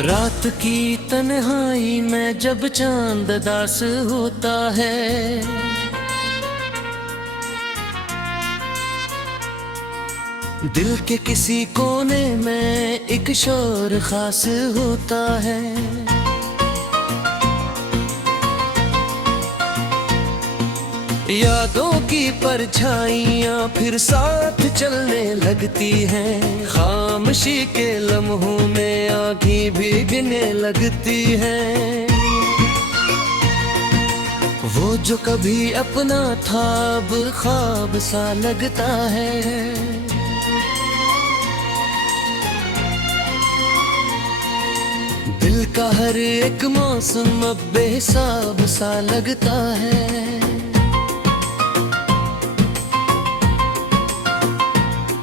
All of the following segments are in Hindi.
रात की तन्हाई में जब चांद दास होता है, दिल के किसी कोने में एक शोर खास होता है। यादों की परछाइयाँ फिर साथ चलने लगती हैं, खामोशी के लम्हों में आँखें भी गिरने लगती हैं। वो जो कभी अपना था अब ख्वाब सा लगता है। दिल का हर एक मौसम अब बेहिसाब सा लगता है।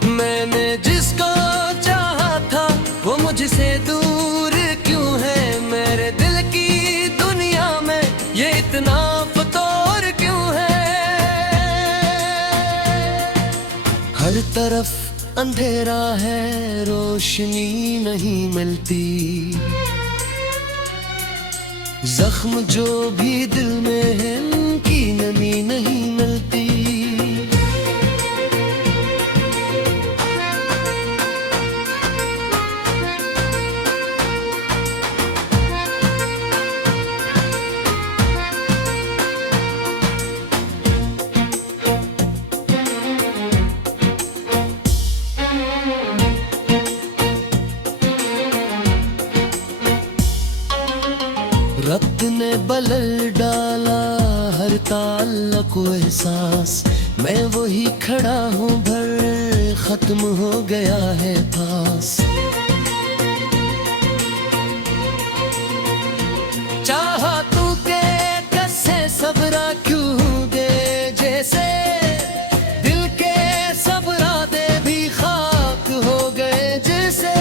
मैंने जिसको चाहा था वो मुझसे दूर क्यों है, मेरे दिल की दुनिया में ये इतना फतोर क्यों है। हर तरफ अंधेरा है, रोशनी नहीं मिलती, जख्म जो भी दिल में है उनकी नमी नहीं मिलती। रब्त ने बदल डाला हर ताल्लुक को एहसास, मैं वही खड़ा हूँ भर खत्म हो गया है पास। चाहा तू के कसे सबरा क्यों दे, जैसे दिल के सबरा दे भी खाक हो गए जैसे।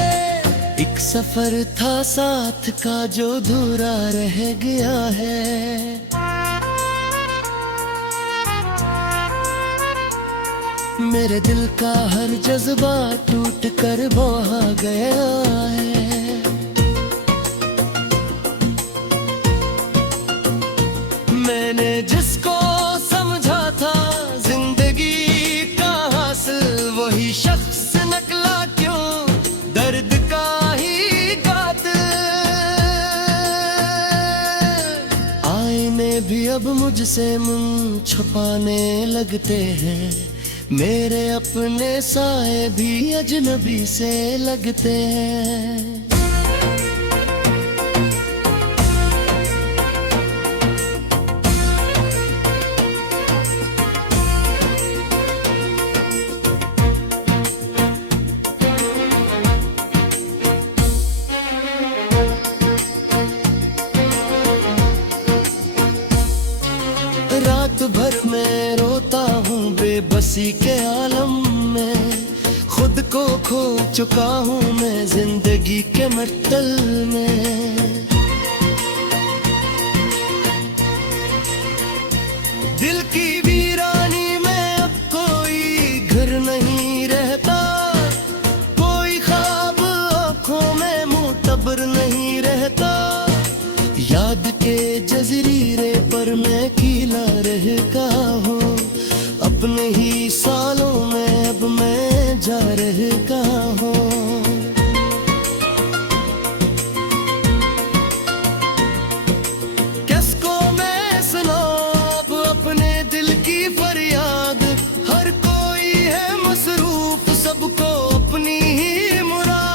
एक सफर था साथ का जो अधूरा रह गया है। मेरे दिल का हर जज्बा टूट कर बहा गया है। मैंने जिसको समझा था जिंदगी का हासिल, वही शख्स निकला क्यों दर्द का ही कातिल। आईने भी अब मुझसे मुंह छुपाने लगते हैं, मेरे अपने साए भी अजनबी से लगते हैं। रात भर मैं रोता हूँ बेबसी के आलम में, खुद को खो चुका हूँ मैं जिंदगी के मट्टल में। दिल की वीरानी में अब कोई घर नहीं रहता, कोई ख्वाब आँखों में मुतबर नहीं रहता। याद के जजीरे पर मैं कीला रह का हूँ, अपने ही सालों में अब मैं जा रह का हूँ। किसको मैं सुनाऊं अब अपने दिल की फरियाद, हर कोई है मसरूफ सबको अपनी ही मुराद।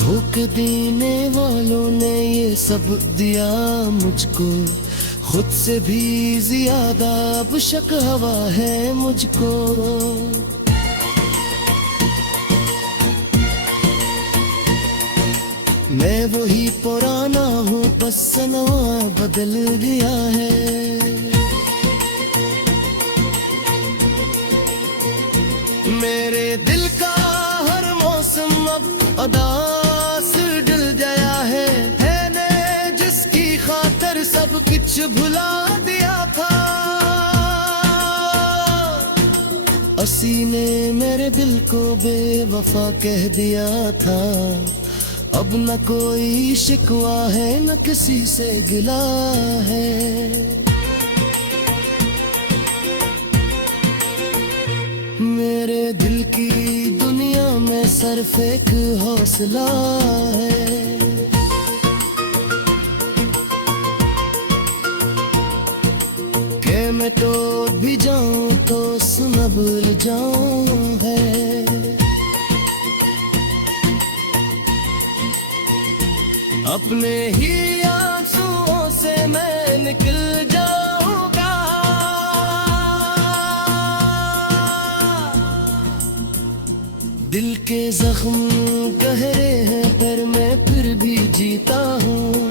धोखे देने वालों ने ये सब दिया मुझको, खुद से भी ज्यादा अब शक हवा है मुझको। मैं वही पुराना हूँ बस नवा बदल गया है। मेरे दिल का हर मौसम अब अदास डल गया है ने जिसकी खातर सब कुछ भुला दिया था। किसी ने मेरे दिल को बेवफा कह दिया था, अब न कोई शिकवा है न किसी से गिला है। मेरे दिल की दुनिया में सिर्फ एक हौसला है, कि मैं टूट भी जाऊं तो संभल जाऊं है। अपने ही आंसुओं से मैं निकल जाऊंगा, दिल के जख्म गहरे हैं पर मैं फिर भी जीता हूँ।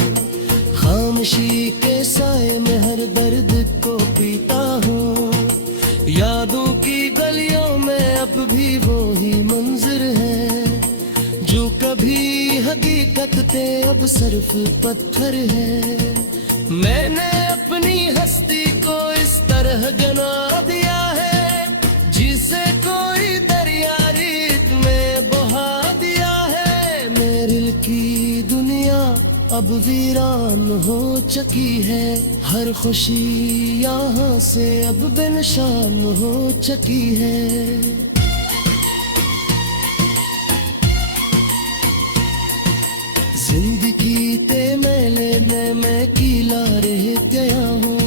खामोशी के साए में हर दर्द को पीता हूँ। यादों की गलियों में अब भी वो ही मंजर है, जो कभी हकीकत थे अब सिर्फ पत्थर है। मैंने अपनी हस्ती को इस तरह गना दिया है, जिसे कोई दरिया रीत में बहा दिया है। मेरे दिल की दुनिया अब वीरान हो चुकी है, हर खुशी यहाँ से अब बेनिशान हो चुकी है। जिंदगी ते मेले में मैं कीला रह गया हूँ,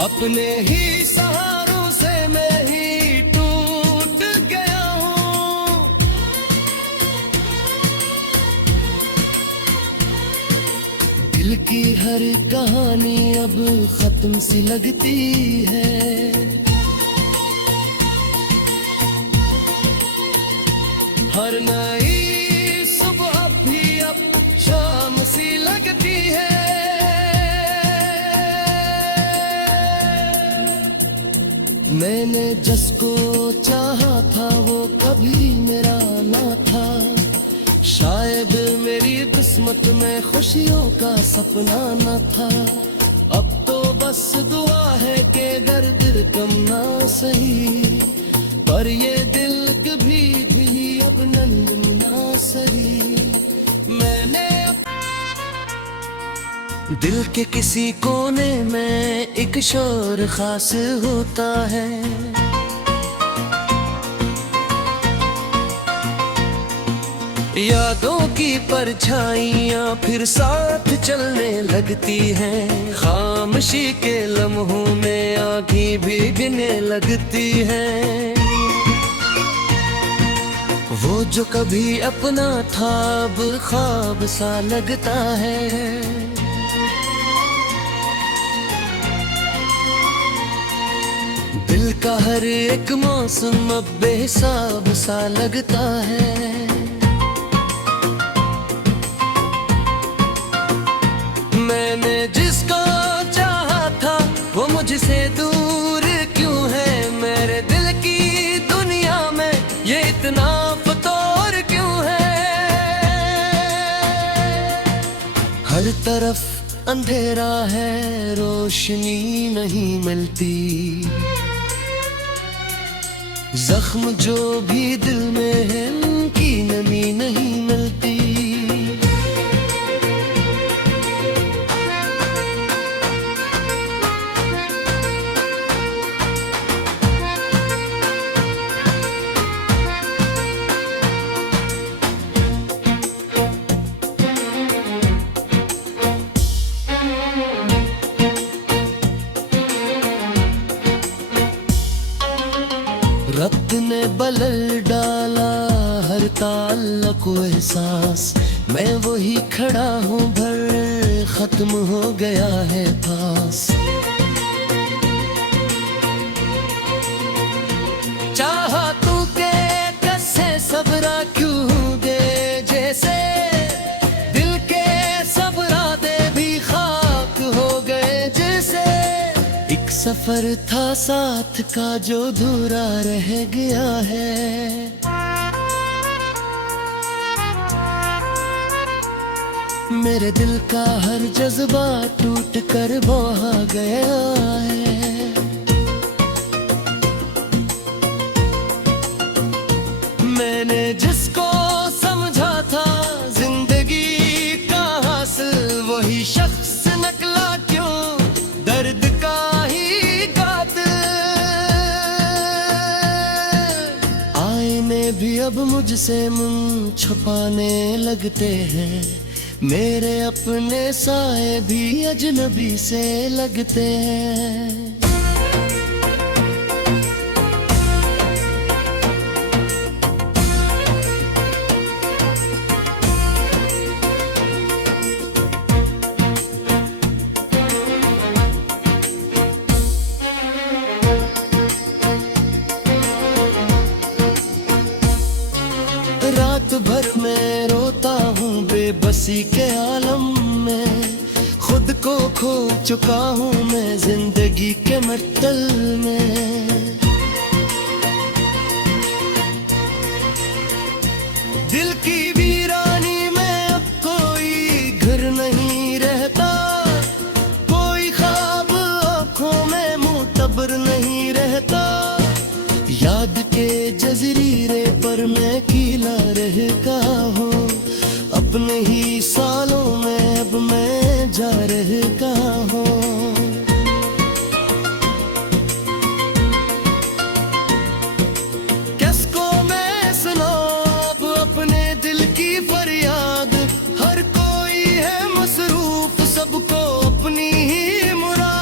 अपने ही सहारों से मैं ही टूट गया हूँ। दिल की हर कहानी अब खत्म सी लगती है, हर नई सुबह भी अब शाम सी लगती है। मैंने जिसको चाहा था वो कभी मेरा ना था, शायद मेरी किस्मत में खुशियों का सपना न था। अब तो बस दुआ है कि दर्द कम ना सही, पर ये दिल कभी भी अब नंद ना सही। मैंने दिल के किसी कोने में एक शोर खास होता है, यादों की परछाइयाँ फिर साथ चलने लगती हैं। खामोशी के लम्हों में आँखें भी गिरने लगती हैं। वो जो कभी अपना था अब ख्वाब सा लगता है। दिल का हर एक मौसम अब बेहिसाब सा लगता है। मैंने जिसको चाहा था वो मुझसे दूर क्यों है, मेरे दिल की दुनिया में ये इतना फतोर क्यों है। हर तरफ अंधेरा है, रोशनी नहीं मिलती, जख्म जो भी दिल में है उनकी नमी नहीं मिलती। रब्त ने बदल डाला हर ताल्लुक एहसास, मैं वही खड़ा हूँ भर खत्म हो गया है पास। चाहा तू के कसे सबरा क्यों दे, जैसे दिल के सबरा दे भी खाक हो गए जैसे। एक सफर था साथ का जो अधूरा रह गया है। मेरे दिल का हर जज्बा टूट कर बहा गया है। मैंने जिसको समझा था जिंदगी का हासिल, वही शख्स निकला क्यों दर्द का ही कातिल। आईने भी अब मुझसे मुंह छुपाने लगते हैं, मेरे अपने साए भी अजनबी से लगते हैं। रात भर मैं रोता हूँ बेबसी के आलम में, खुद को खो चुका हूँ मैं जिंदगी के मत्तल में। दिल की वीरानी में अब कोई घर नहीं रहता, कोई ख्वाब आँखों में मुतबर नहीं रहता। याद के जजीरे पर मैं कीला रहता हूँ, अपने ही सालों में अब मैं जा रहता हूँ। किसको मैं सुनाऊं अब अपने दिल की फरियाद, हर कोई है मसरूफ सबको अपनी ही मुराद।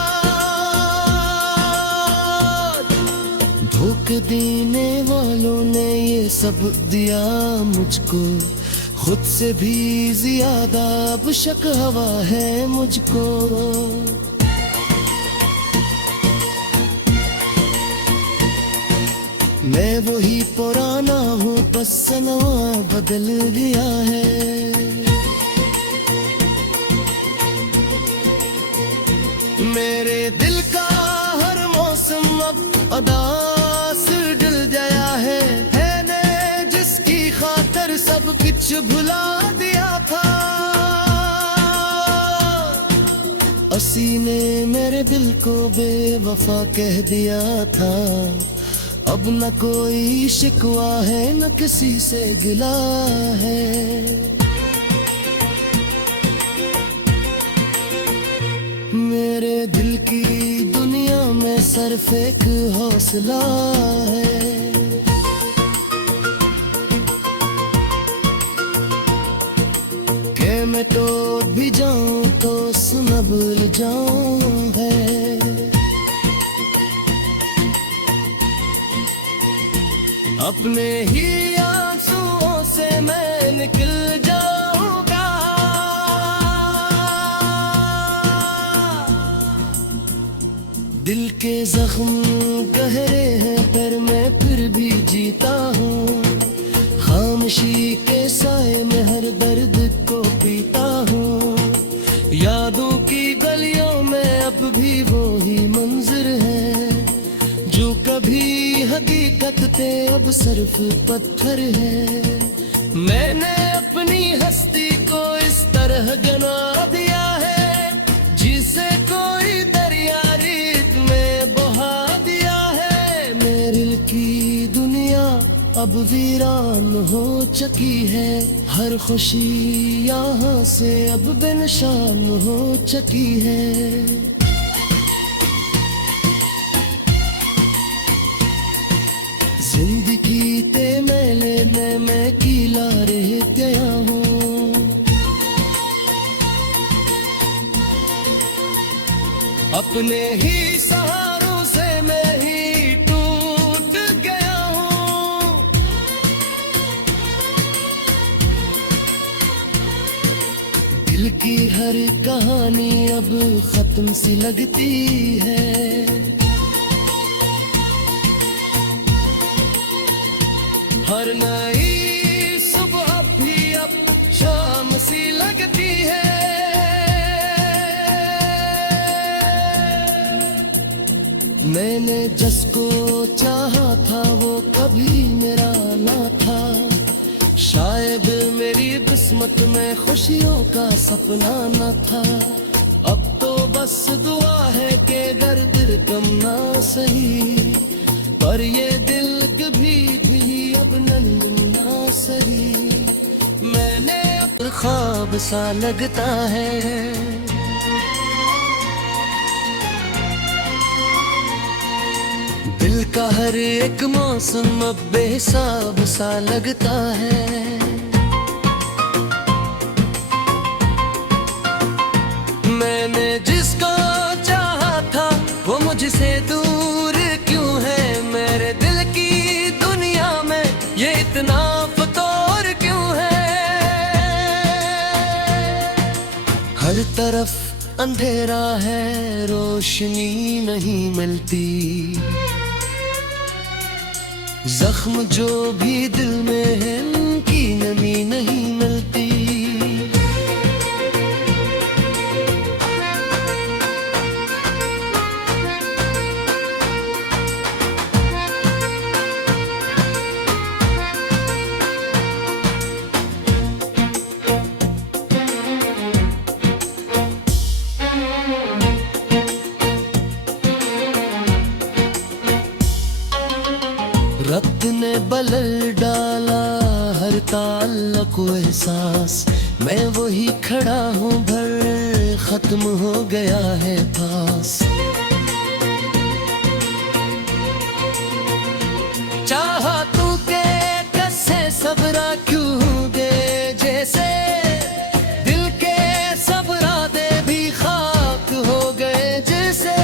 धोखे देने वालों ने ये सब दिया मुझको, खुद से भी ज्यादा अब शक हवा है मुझको। मैं वही पुराना हूँ बस नवा बदल गया है। मेरे दिल का हर मौसम अब अदास डल गया है ने जिसकी खातर सब कुछ भुला दिया था। असी ने मेरे दिल को बेवफा कह दिया था, अब न कोई शिकवा है न किसी से गिला है। मेरे दिल की दुनिया में सिर्फ एक हौसला है, कि मैं तो भी जाऊं तो संभल जाऊं है। अपने ही आंसुओं से मैं निकल जाऊंगा, दिल के जख्म गहरे हैं पर मैं फिर भी जीता हूँ। खामोशी के साए में हर दर्द को पीता हूँ। यादों की गलियों में अब भी वो ही मंजर है, जो कभी हकीकत थे अब सिर्फ पत्थर है। मैंने अपनी हस्ती को इस तरह गिना दिया है, जिसे कोई दरिया रेत में बहा दिया है। मेरे दिल की दुनिया अब वीरान हो चुकी है, हर खुशी यहाँ से अब बेनिशान हो चुकी है। जिंदगी ते मेले में मैं कीला रह गया हूँ, अपने ही सहारों से मैं ही टूट गया हूँ। दिल की हर कहानी अब खत्म सी लगती है, हर नई सुबह भी अब शाम सी लगती है। मैंने जिसको चाहा था वो कभी मेरा ना था, शायद मेरी किस्मत किस्मत में खुशियों का सपना न था। अब तो बस दुआ है कि गर्द कम ना सही, पर ये दिल कभी भी अब ना सही। मैंने अब ख्वाब सा लगता है, दिल का हर एक मौसम अब बेहिसाब सा लगता है। मैंने जिसको चाहा था वो मुझसे दूर क्यों है, मेरे दिल की दुनिया में ये इतना फतोर क्यों है। हर तरफ अंधेरा है, रोशनी नहीं मिलती, जख्म जो भी दिल में है उनकी नमी नहीं मिलती। रब्त ने बदल डाला हर ताल्लुक एहसास, मैं वही खड़ा हूँ भर खत्म हो गया है पास। चाहा तू के कसे सबरा क्यों दे, जैसे दिल के सबरा दे भी खाक हो गए जैसे।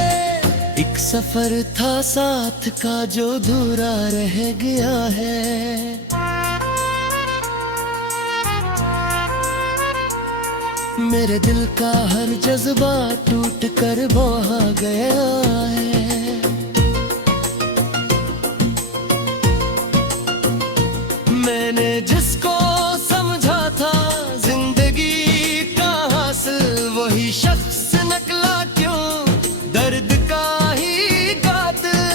एक सफर था साथ का जो अधूरा रह गया है, मेरे दिल का हर जज्बा टूट कर बहा गया है। मैंने जिसको समझा था जिंदगी का हासिल, वही शख्स निकला क्यों दर्द का ही कातिल।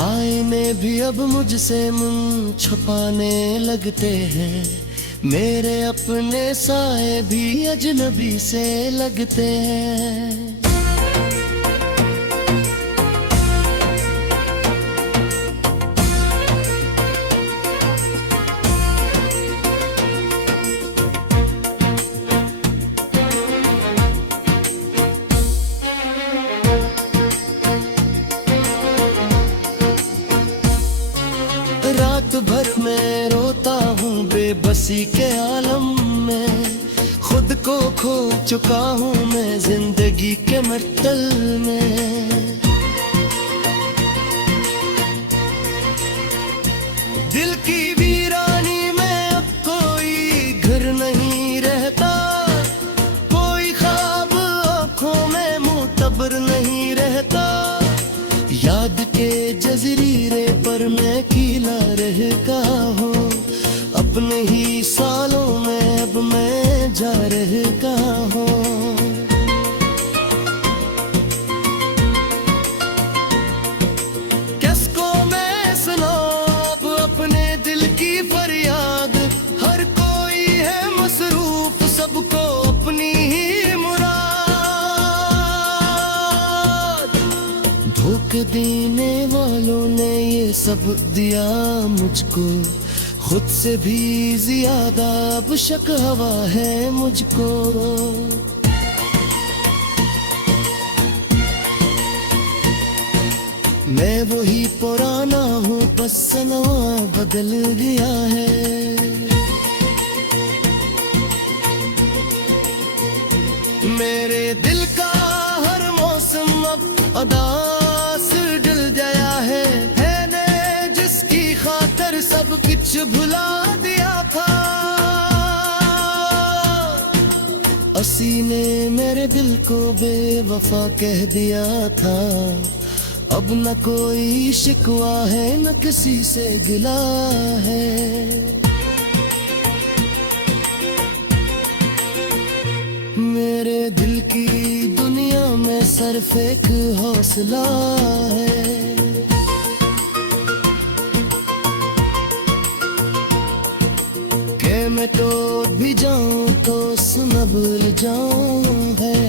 आईने भी अब मुझसे मुंह छुपाने लगते हैं, मेरे अपने साए भी अजनबी से लगते हैं। रात भर मैं रोता हूँ बेबसी के आलम में, खुद को खो चुका हूँ मैं जिंदगी के मट्टल में। दिल की वीरानी में अब कोई घर नहीं रहता, कोई ख्वाब आँखों में मुतबर नहीं रहता। याद के जजीरे पर मैं कीला रह गया हूँ, अपने ही सालों में अब मैं जा रह गया हूँ। किसको मैं सुनाऊं अब अपने दिल की फरियाद, हर कोई है मसरूफ सबको अपनी ही मुराद। धोखे देने वालों ने ये सब दिया मुझको, खुद से भी ज्यादा अब शक हवा है मुझको। मैं वही पुराना हूँ बस नवा बदल गया है। मेरे दिल का हर मौसम अब अदास डल गया है ने जिसकी खातर सब कुछ भुला दिया था। असी ने मेरे दिल को बेवफा कह दिया था, अब न कोई शिकवा है न किसी से गिला है। मेरे दिल की दुनिया में सिर्फ एक हौसला है। मैं टूट भी जाऊं तो संभल जाऊं है।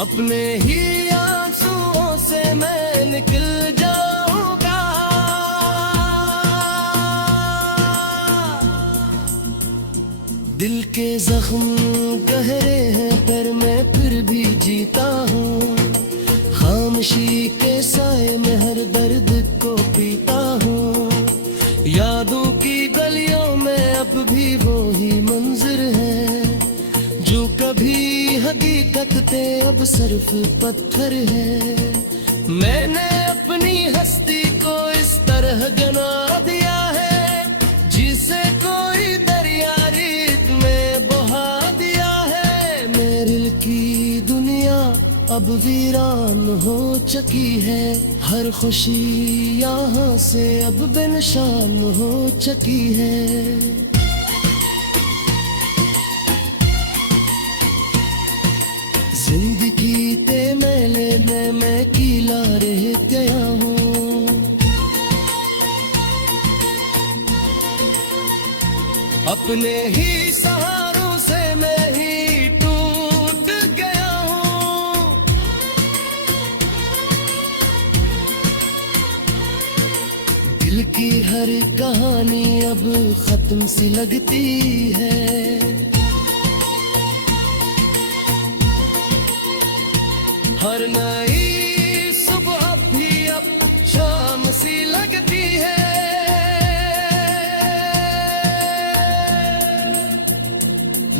अपने ही आंसुओं से मैं निकल जाऊंगा। दिल के जख्म गहरे हैं पर मैं फिर भी जीता हूँ। खामोशी के साए में हर दर्द को पीता हूँ। यादों की गलियों में अब भी वो ही मंजर है जो कभी हकीकत थे अब सिर्फ पत्थर है। मैंने अपनी हस्ती को इस तरह गना दिया है जिसे कोई दरिया रीत में बहा दिया है। मेरे दिल की दुनिया अब वीरान हो चुकी है। हर खुशी यहाँ से अब बेनिशान हो चुकी है। जिंदगी ते मेले में मैं कीला रह गया हूँ। अपने ही सहारों से मैं ही टूट गया हूँ। दिल की हर कहानी अब खत्म सी लगती है। हर नई सुबह भी अब शाम सी लगती है।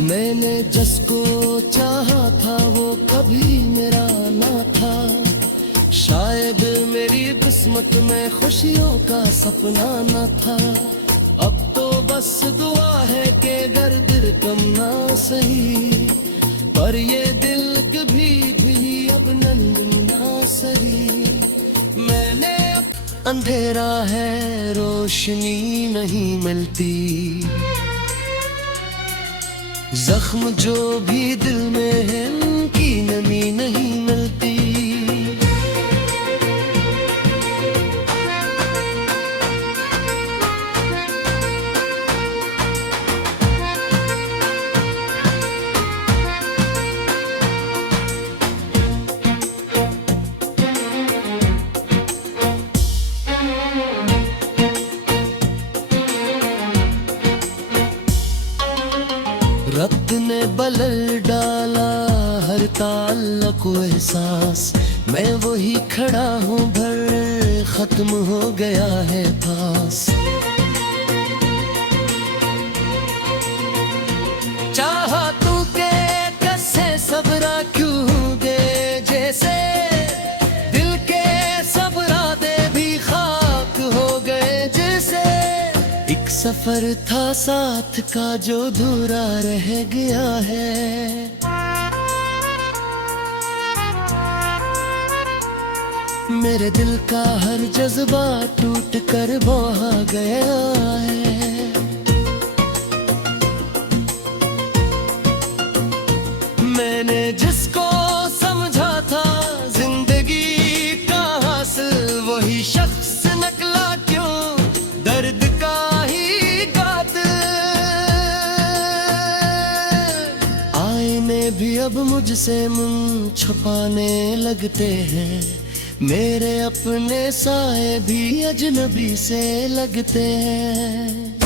मैंने जिसको चाहा था वो कभी मेरा ना था। शायद मेरी किस्मत में खुशियों का सपना न था। अब तो बस दुआ है कि दर्द कम ना सही पर ये दिल कभी भी अब नंद ना सही। मैंने अंधेरा है रोशनी नहीं मिलती। जख्म जो भी दिल में है उनकी नमी नहीं मिलती। रब्त ने बदल डाला हर ताल्लुक को एहसास। मैं वही खड़ा हूँ भर खत्म हो गया है पास। चाहा तू के कसे सबरा क्यों दे जैसे दिल के सबरा दे भी खाक हो गए जैसे। एक सफर था साथ का जो अधूरा रह गया है। मेरे दिल का हर जज्बा टूट कर बहा गया है। मैंने जिसको समझा था जिंदगी का हासिल वही शख्स निकला क्यों दर्द का ही कातिल। आईने भी अब मुझसे मुंह छुपाने लगते हैं। मेरे अपने साए भी अजनबी से लगते हैं।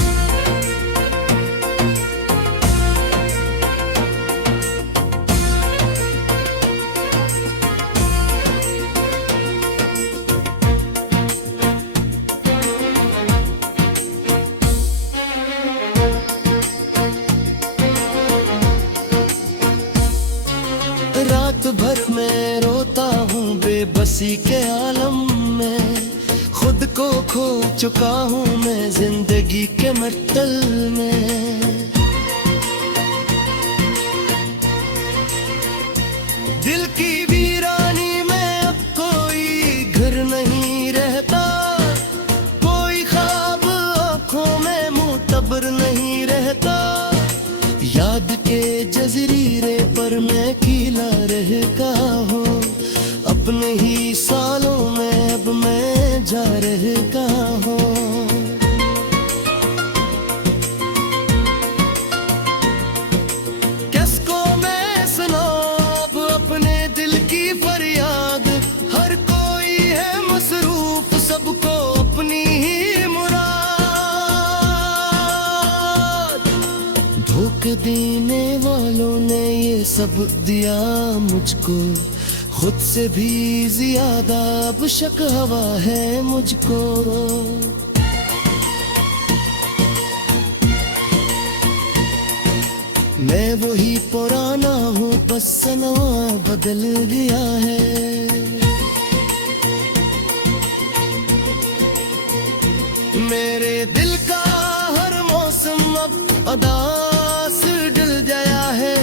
रात भर मैं रोता हूँ बेबसी के आलम में। खुद को खो चुका हूँ मैं जिंदगी के मट्टल में। दिल की वीरानी में अब कोई घर नहीं रहता। कोई ख्वाब आँखों में मुतबर नहीं रहता। याद के जजीरे पर मैं कीला रह गया हूँ। अपने ही सालों में अब मैं जा रह गया हूँ। देने वालों ने ये सब दिया मुझको, खुद से भी ज्यादा अब शक हवा है मुझको। मैं वही पुराना हूँ, बस नवा बदल गया है। मेरे दिल का हर मौसम अब अदास डल गया है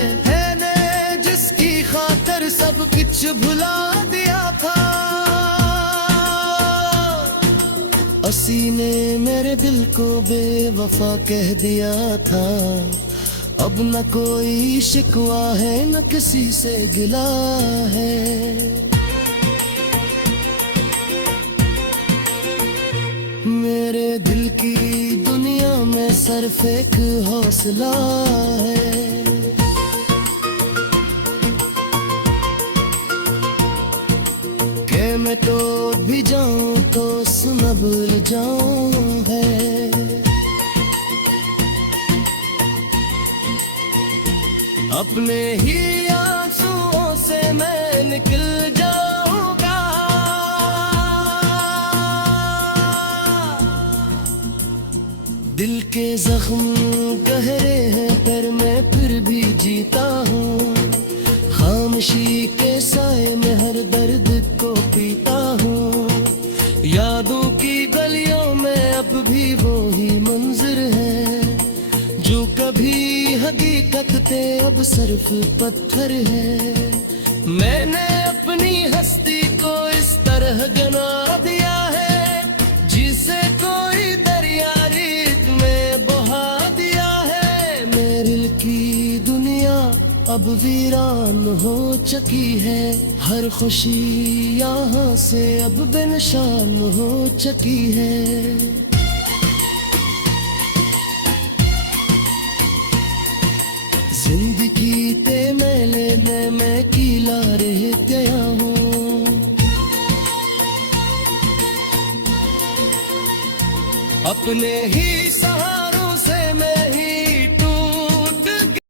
ने जिसकी खातर सब कुछ भुला दिया था। असी ने मेरे दिल को बेवफा कह दिया था। अब न कोई शिकवा है न किसी से गिला है। मेरे दिल की दुनिया में सिर्फ एक हौसला है। कि मैं तो भी जाऊं तो सुनबुल जाऊं है। अपने ही आंसुओं से मैं निकल जाऊंगा। दिल के जख्म गहरे हैं पर मैं फिर भी जीता हूँ। खामोशी के साए में हर दर्द को पीता हूँ। यादों की गलियों में अब भी वो ही मंजर है जो कभी हकीकत थे अब सिर्फ पत्थर है। मैंने अपनी हस्ती को इस तरह गिना दिया है जिसे कोई दरिया रेत में बहा दिया है। मेरे दिल की दुनिया अब वीरान हो चुकी है। हर खुशी यहाँ से अब बेनिशान हो चुकी है। जिंदगी ते मेले में मैं कीला रह गया हूँ। अपने ही